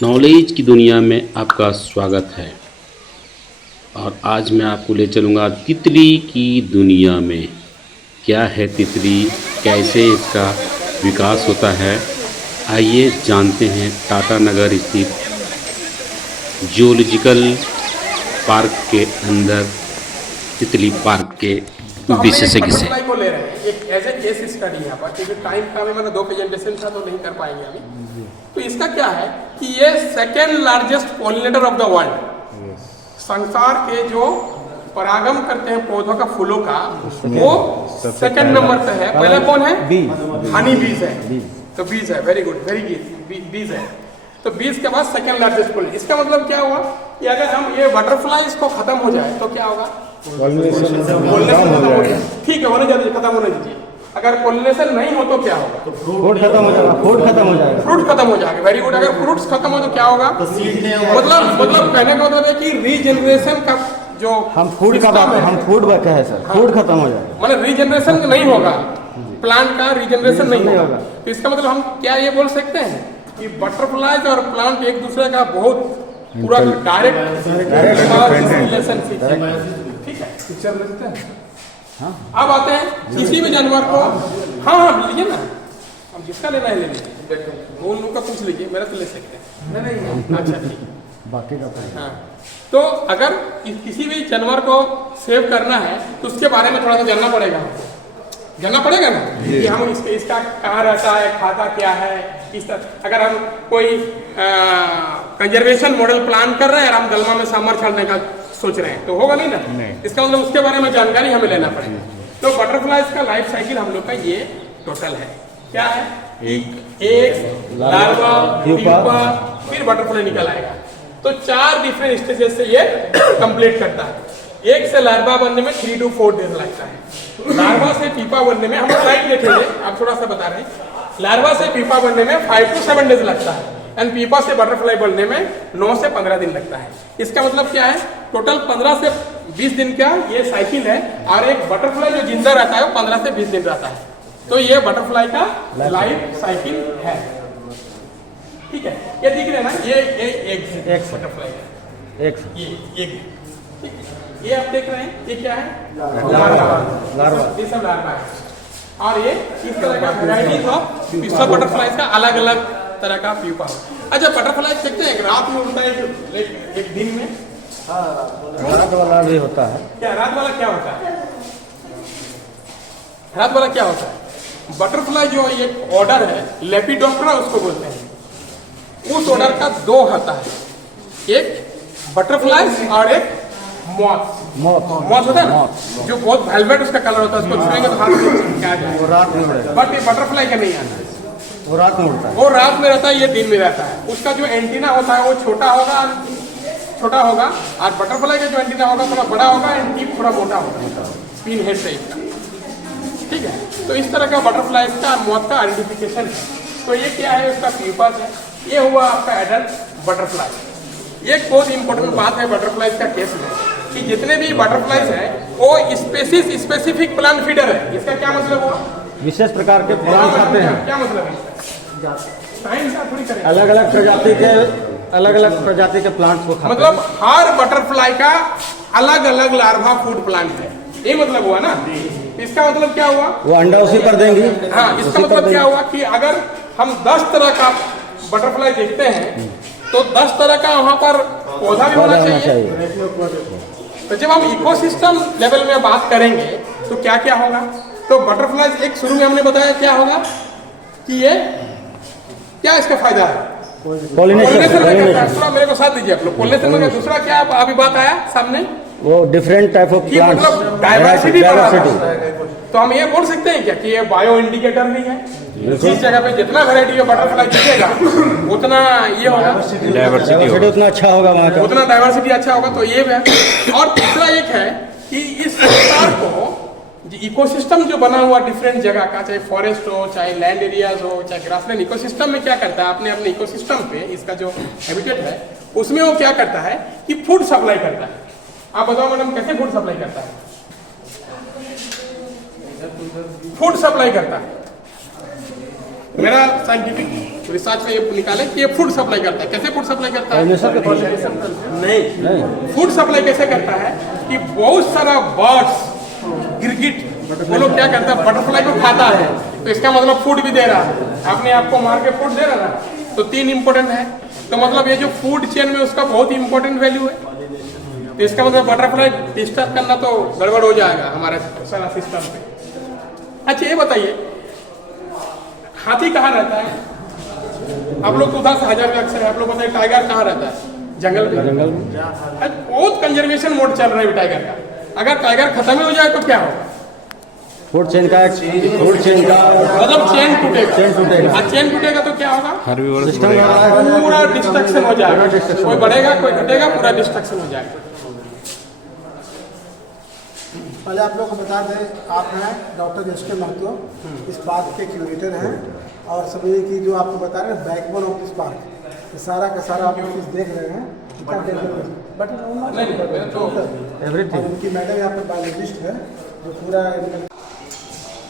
Knowledge की दुनिया में आपका स्वागत है। और आज मैं आपको ले चलूँगा तितली की दुनिया में। क्या है तितली, कैसे इसका विकास होता है, आइए जानते हैं टाटा नगर स्थित जूलॉजिकल पार्क के अंदर तितली पार्क के विशेषज्ञ से। को ले रहे हैं एक एज ए केस स्टडी यहाँ पर, क्योंकि टाइम का भी मैंने 2 प्रेजेंटेशन था तो नहीं कर पाएंगे अभी। तो इसका क्या है कि ये second largest pollinator of the world, संसार के जो परागम करते हैं पौधों का, फूलों का, वो सेकेंड नंबर पे है। पहला कौन है? हनी बीज है। तो बीज है, वेरी गुड, वेरी गुड, बीज है। तो बीज के बाद सेकेंड लार्जेस्ट पॉलिनेटर। इसका मतलब क्या हुआ कि अगर हम ये बटरफ्लाई इसको खत्म हो जाए तो क्या होगा? ठीक है, होने जाए, खत्म होने दीजिए। अगर पॉलिनेशन नहीं हो तो क्या होगा? तो फ्रूट खत्म हो जाएगा। फ्रूट खत्म हो जाएगा, वेरी गुड। अगर फ्रूट्स खत्म हो तो क्या होगा? मतलब कहने का मतलब है कि रीजनरेशन का जो हम फूड का बात है, हम फूड बात है सर, फूड खत्म हो जाएगा, मतलब रीजनरेशन नहीं होगा, प्लांट का रीजनरेशन नहीं होगा। तो इसका मतलब हम क्या ये बोल सकते हैं कि बटरफ्लाई और प्लांट एक दूसरे का बहुत पूरा डायरेक्ट रिलेशनशिप है। ठीक है, पिक्चर लेते हैं। हाँ। अब आते हैं किसी भी जानवर को, हाँ लीजिए ना, अब जिसका लेना है ले लीजिए, वो उन लोग का पूछ लीजिए, मेरा तो ले सकते हैं। नहीं, अच्छा ठीक है, बाकी का हाँ। तो अगर किसी भी जानवर को सेव करना है तो उसके बारे में थोड़ा सा जानना पड़ेगा हमको, जानना पड़ेगा ना कि हम इसका कहाँ रहता है, खाता क्या है, इस तरह। अगर हम कोई कंजर्वेशन मॉडल प्लान कर रहे हैं और हम दलमा में समर छाड़ने का सोच रहे हैं तो होगा नहीं ना। इसका मतलब उसके बारे में जानकारी हमें लेना पड़ेगा। तो बटरफ्लाई का लाइफ साइकिल हम लोग का ये टोटल है, क्या है? एक लार्वा, प्यूपा, फिर बटरफ्लाई निकल आएगा। तो 4 डिफरेंट स्टेजेस से ये कंप्लीट करता है। एक से लार्वा बनने में 3 to 4 डेज लगता है। लार्वा से पीपा बनने में, हम स्लाइड देखेंगे, आप थोड़ा सा बता रहे हैं, लार्वा से पीपा बनने में 5 to 7 डेज लगता है एंड पीपा से बटरफ्लाई बनने में 9 से 15 दिन लगता है। इसका मतलब क्या है? टोटल 15 से 20 दिन का ये साइकिल है। और एक बटरफ्लाई जो जिंदा रहता है वो 15 से 20 दिन रहता है। तो ये बटरफ्लाई का लाइफ साइकिल है। ठीक है, ये दिख रहे हैं ना, ये एक बटरफ्लाई है, ये आप देख रहे हैं, ये क्या है? लार्वा। ये सब लार्वा है। और ये इस तरह का वैरायटीज ऑफ बटरफ्लाई का अलग अलग तरह का प्यूपा। अच्छा, बटरफ्लाई देखते हैं, एक रात में उड़ता है, एक दिन में। रात वाला भी होता है। क्या रात वाला क्या होता है? रात वाला क्या होता है? बटरफ्लाई जो एक ऑर्डर है, लेपिडोप्टेरा उसको बोलते हैं। उस ऑर्डर का 2 होता है, एक बटरफ्लाई और एक मॉथ होता है ना, जो बहुत वेलवेट उसका कलर होता है, उसको छुएंगे तो हाथ में क्या जाए, वो रात में उड़ेगा। बट ये बटरफ्लाई का नहीं आता है, वो रात में उड़ता है। वो रात में रहता है, ये दिन में रहता है। उसका जो एंटीना होता है वो छोटा होगा और बटरफ्लाई का जो एंटीना होगा थोड़ा बड़ा होगा एंड टिप थोड़ा मोटा होगा, पिन हेड टाइप का। ठीक है, तो इस तरह का बटरफ्लाई का मौत का आइडेंटिफिकेशन है। तो ये क्या है? उसका प्यूपस है। ये हुआ आपका एडल्ट बटरफ्लाई। एक बहुत इंपॉर्टेंट बात है बटरफ्लाई का केस में कि जितने भी बटरफ्लाईज है वो स्पेसिफिक प्लांट फीडर है। इसका क्या मतलब हुआ? विशेष प्रकार के प्लांट खाते हैं। क्या मतलब है? साइंस का थोड़ी करें, अलग अलग प्रजाति के प्लांट्स को खाते मतलब हर बटरफ्लाई का अलग अलग लार्वा फूड प्लांट है, ये मतलब हुआ ना। इसका मतलब क्या हुआ? वो अंडा उसी पर देंगी। हाँ, इसका मतलब क्या हुआ कि अगर हम 10 तरह का बटरफ्लाई देखते हैं तो 10 तरह का वहाँ पर पौधा भी होना चाहिए। तो जब हम इकोसिस्टम लेवल में बात करेंगे तो क्या क्या होगा? तो बटरफ्लाई एक शुरू में हमने बताया क्या होगा कि ये क्या इसका फायदा है? पॉलिनेशन में करता है। थोड़ा मेरे को साथ दीजिए आप लोग। पॉलिनेशन में दूसरा क्या अभी बात आया सामने? वो डिफरेंट टाइप ऑफ प्लांट्स, मतलब डाइवर्सिटी। तो हम ये बोल सकते हैं क्या कि ये बायो इंडिकेटर भी है? जिस जगह पे जितना वैरायटी का बटरफ्लाई दिखेगा उतना ये होगा, डाइवर्सिटी उतना अच्छा होगा वहाँ का, उतना डाइवर्सिटी अच्छा होगा। तो ये है। और तीसरा एक है कि इस संसार को इकोसिस्टम जो बना हुआ डिफरेंट जगह का, चाहे फॉरेस्ट हो, चाहे लैंड एरियाज हो, चाहे ग्रासलैंड, इकोसिस्टम में क्या करता है? अपने इकोसिस्टम पे इसका जो हैबिटेट है उसमें वो क्या करता है कि फूड सप्लाई करता है। आप बताओ मैडम, कैसे फूड सप्लाई करता है? फूड सप्लाई करता है मेरा साइंटिफिक रिसर्च में ये निकाले कि ये फूड सप्लाई करता है। कैसे फूड सप्लाई करता है? नहीं फूड सप्लाई कैसे करता है कि बहुत सारा बर्ड्स, गिरगिट, वो लोग क्या करता है, बटरफ्लाई को खाता है, तो इसका मतलब फूड भी दे रहा है, अपने आप को मार के फूड दे रहा है। तो 3 इंपॉर्टेंट है, तो मतलब ये जो फूड चेन में उसका बहुत इंपॉर्टेंट वैल्यू है। तो इसका मतलब बटरफ्लाई डिस्टर्ब करना तो गड़बड़ हो जाएगा हमारे सारा सिस्टम पे। अच्छा ये बताइए, हाथी कहाँ रहता है? आप लोग तो उधर से हजार में अक्सर है, आप लोग बताइए टाइगर कहाँ रहता है? जंगल में। बहुत कंजर्वेशन मोड चल रहा है टाइगर का। अगर टाइगर खत्म ही हो जाए तो क्या होगा? फूड चेन का मतलब चेन टूटेगा। और चेन टूटेगा तो क्या होगा? पूरा डिस्ट्रक्शन हो जाएगा। कोई बढ़ेगा कोई घटेगा, पूरा डिस्ट्रक्शन हो जाएगा। पहले आप लोग को बता दें, आप हैं डॉक्टर एस के महतो, इस पार्क के क्यूरेटर हैं, और सभी की जो आपको बता रहे हैं बैकबोन ऑफ दिस पार्क, ये सारा का सारा आप ऑफिस देख रहे हैं बट एवरीथिंग। उनकी मैडम यहाँ पर बायोलॉजिस्ट है जो पूरा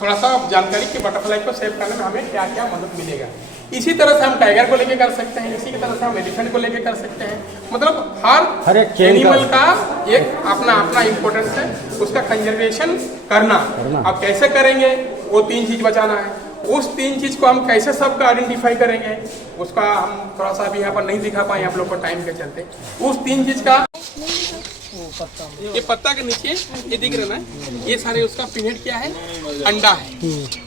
थोड़ा सा जानकारी कि बटरफ्लाई को सेव करने में हमें क्या क्या मदद मिलेगा। इसी तरह से हम टाइगर को लेके कर सकते हैं, इसी की तरह से हम एलिफेंट को लेके कर सकते हैं। मतलब हर एक एनिमल का एक अपना अपना इम्पोर्टेंस है, उसका कंजर्वेशन करना। अब कैसे करेंगे? वो 3 चीज बचाना है। उस 3 चीज को हम कैसे सबका आइडेंटिफाई करेंगे, उसका हम थोड़ा सा भी यहाँ पर नहीं दिखा पाए आप लोग को टाइम के चलते। उस 3 चीज का, ये पत्ता के नीचे ये दिख रहा है, ये सारे उसका पिनेट क्या है? अंडा है।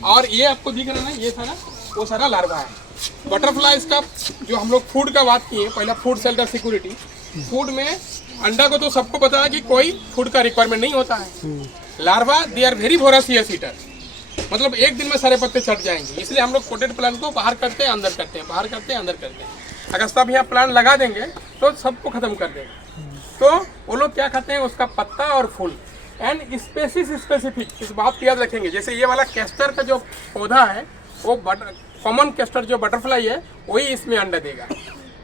और ये आपको दिख रहा है ना, ये सारा वो सारा लार्वा है। बटरफ्लाई का जो हम लोग फूड का बात किए, पहला फूड शेल्टर सिक्योरिटी। फूड में अंडा को तो सबको पता है कि कोई फूड का रिक्वायरमेंट नहीं होता है। Larva they are very voracious eater, मतलब एक दिन में सारे पत्ते चट जाएंगे। इसलिए हम लोग पोटेड प्लांट को बाहर करते हैं अंदर करते हैं, बाहर करते हैं अंदर करते हैं। अगर सब यहाँ प्लांट लगा देंगे तो सबको खत्म कर देंगे। तो वो लोग क्या खाते हैं? उसका पत्ता और फूल। एंड स्पेसिस स्पेसिफिक, इस बात की याद रखेंगे। जैसे ये वाला कैस्टर का जो पौधा है, वो कॉमन कैस्टर जो बटरफ्लाई है वही इसमें अंडा देगा।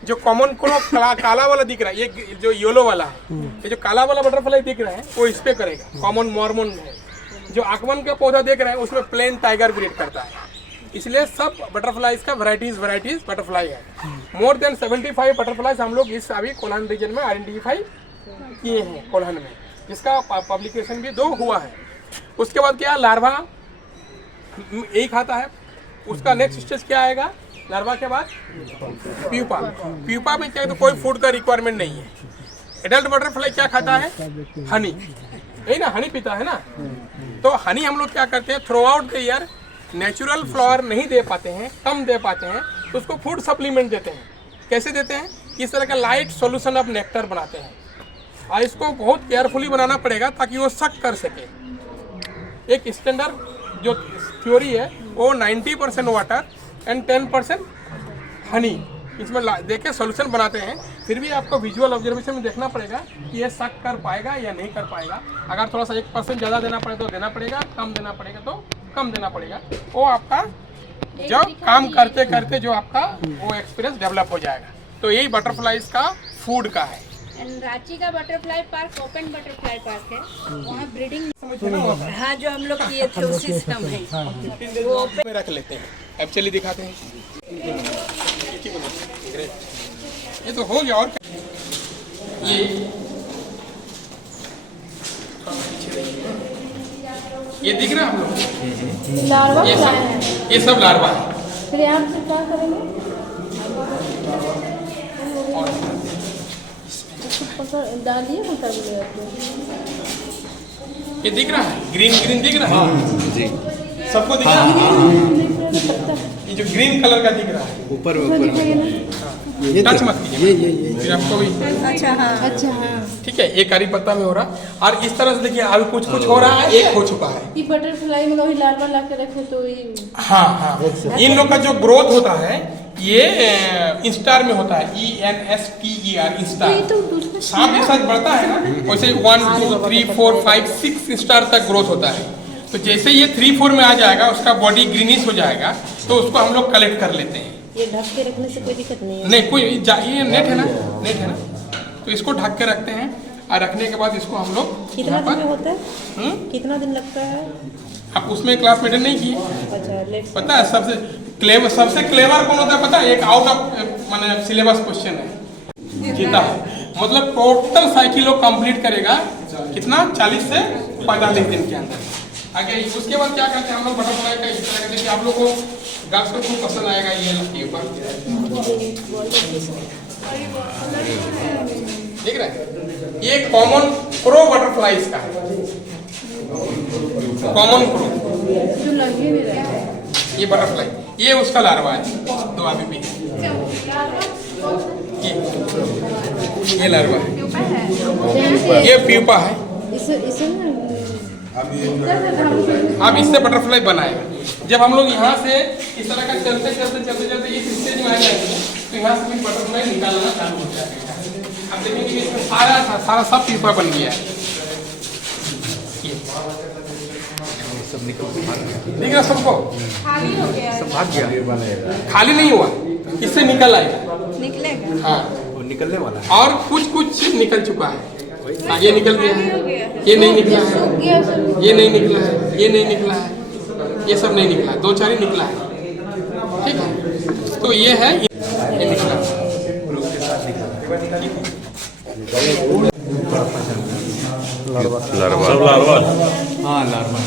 जो कॉमन को काला वाला दिख रहा है, ये जो येलो वाला है, ये जो काला वाला बटरफ्लाई दिख रहा है वो इस पे करेगा, कॉमन मॉर्मोन है। जो आकमन का पौधा देख रहे हैं उसमें प्लेन टाइगर ब्रीड करता है। इसलिए सब बटरफ्लाइज का वैराइटीज बटरफ्लाई है। मोर देन 75 बटरफ्लाइज हम लोग इस अभी कोल्हान रीजन में आइडेंटिफाई किए हैं, कोल्हान में, जिसका पब्लिकेशन भी 2 हुआ है। उसके बाद क्या, लार्वा यही खाता है। उसका नेक्स्ट स्टेज क्या आएगा? लार्वा के बाद प्यूपा। प्यूपा में क्या है, तो कोई फूड का रिक्वायरमेंट नहीं है। एडल्ट बटरफ्लाई क्या खाता है? हनी, यही ना, हनी पीता है ना। तो हनी हम लोग क्या करते हैं, through out the year natural flower नहीं दे पाते हैं, कम दे पाते हैं, तो उसको फूड सप्लीमेंट देते हैं। कैसे देते हैं? इस तरह का लाइट सॉल्यूशन ऑफ नेक्टर बनाते हैं, और इसको बहुत केयरफुली बनाना पड़ेगा ताकि वो सक कर सके। एक स्टैंडर्ड जो थ्योरी है वो 90% वाटर एंड 10% हनी इसमें देके सॉल्यूशन बनाते हैं। फिर भी आपको विजुअल ऑब्जर्वेशन में देखना पड़ेगा कि ये सक कर पाएगा या नहीं कर पाएगा। अगर थोड़ा सा 1% ज़्यादा देना पड़े तो देना पड़ेगा, कम देना पड़ेगा तो कम देना पड़ेगा। वो आपका जो काम करते करते जो आपका वो एक्सपीरियंस डेवलप हो जाएगा। तो यही बटरफ्लाइज का फूड का है। रांची का butterfly park open butterfly park है, वहाँ ब्रीडिंग हाँ जो हम लोग किए थे उस सिस्टम है वो ओपन में रख लेते हैं। एक्चुअली दिखाते हैं, ये तो हो गया। और ये दिख रहा है हम लोग, लार्वा ये सब लार्वा है। फिर यहाँ से क्या करेंगे? डालिए ये दिख रहा है, ग्रीन ग्रीन दिख रहा है जी, सबको दिख रहा है। ये जो ग्रीन कलर का दिख रहा है ऊपर ऊपर टच मत कीजिए, फिर आपको भी अच्छा हाँ ठीक है। एक कारी पत्ता में हो रहा, और इस तरह से देखिए अभी कुछ कुछ हो रहा है, एक हो चुका है। ये बटरफ्लाई में कभी लार्वा ला के रखे तो ये हाँ, इन लोग का जो ग्रोथ होता है ये इंस्टार में होता है, ENSTER इंस्टार। सांप के साथ बढ़ता है ना, वैसे 1 2 3 4 5 6 स्टार तक ग्रोथ होता है। तो जैसे ये 3 4 में आ जाएगा, उसका बॉडी ग्रीनिश हो जाएगा, तो उसको हम लोग कलेक्ट कर लेते हैं। ये ढक के रखने से कोई दिक्कत नहीं है? नहीं, कोई ये नेट है ना, नेट है ना, तो इसको ढक के रखते हैं। और रखने के बाद इसको हम लोग कितना दिन में होता है? कितना दिन लगता है? आप उसमें क्लास मेंटेन नहीं किए, अच्छा, पता है सबसे क्लेवर सबसे क्लेवर कौन होता है पता है? एक आउट ऑफ माने सिलेबस क्वेश्चन है, जीता है। मतलब टोटल साइकिल वो कंप्लीट करेगा कितना, 40 से 45 दिन के अंदर। आगे उसके बाद क्या करते हैं हम लोग बटरफ्लाई का इस तरह करते हैं कि आप लोग को गर्ल्स को खूब पसंद आएगा ये के ऊपर, देख रहे हैं? ये कॉमन प्रो बटरफ्लाई इसका है, कॉमन प्रो ये बटरफ्लाई, ये उसका लार्वा है, दो अभी भी ये लार्वा है, ये प्यूपा है। अब इससे बटरफ्लाई बनाएगा। जब हम लोग यहाँ से इस तरह का चलते चलते चलते चलते इस स्टेज में आ जाएंगे तो यहाँ से भी बटरफ्लाई निकालना चालू हो जाएगा। अब देखेंगे कि इसमें सारा सब प्यूपा बन गया है, दिख रहा सबको? खाली हो गया, सब भाग गया, खाली नहीं हुआ, इससे निकल आएगा, निकलेगा। हाँ वो निकलने वाला है। और कुछ निकल चुका है। हाँ, ये निकल गया है, ये नहीं निकला है, ये नहीं निकला है, ये नहीं निकला है, ये सब नहीं निकला, 2-4 ही निकला है। ठीक है, तो ये है, ये निकला। हाँ लार्वा।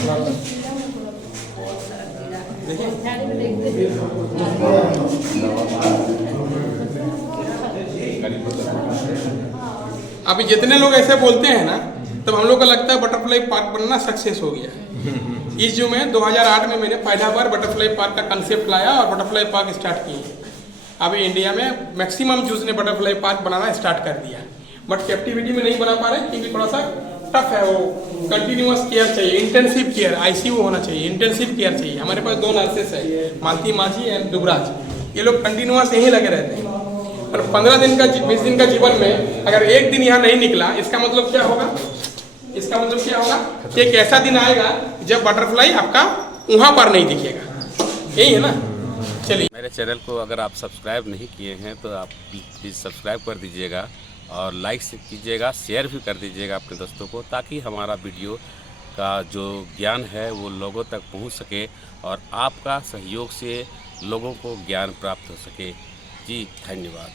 अभी जितने लोग ऐसे बोलते हैं ना, तब हम लोग को लगता है बटरफ्लाई पार्क बनना सक्सेस हो गया है। इस जू में 2008 में मैंने पहला बार बटरफ्लाई पार्क का कंसेप्ट लाया और बटरफ्लाई पार्क स्टार्ट किए। अभी इंडिया में मैक्सिमम जूस ने बटरफ्लाई पार्क बनाना स्टार्ट कर दिया, बट कैप्टिविटी में नहीं बना पा रहे क्योंकि थोड़ा सा टफ है। वो कंटिन्यूअस केयर चाहिए, इंटेंसिव केयर, आईसीयू होना चाहिए, इंटेंसिव केयर चाहिए। हमारे पास 2 नर्सेस है, मालती माझी एंड दुबराज, ये लोग कंटिन्यूअस यहीं लगे रहते हैं। और 15 दिन का 20 दिन का जीवन में अगर एक दिन यहाँ नहीं निकला, इसका मतलब क्या होगा? इसका मतलब क्या होगा कि एक ऐसा दिन आएगा जब बटरफ्लाई आपका वहाँ पर नहीं दिखेगा। यही है ना? चलिए, मेरे चैनल को अगर आप सब्सक्राइब नहीं किए हैं तो आप प्लीज़ सब्सक्राइब कर दीजिएगा और लाइक कीजिएगा, शेयर भी कर दीजिएगा अपने दोस्तों को, ताकि हमारा वीडियो का जो ज्ञान है वो लोगों तक पहुंच सके और आपका सहयोग से लोगों को ज्ञान प्राप्त हो सके। जी धन्यवाद।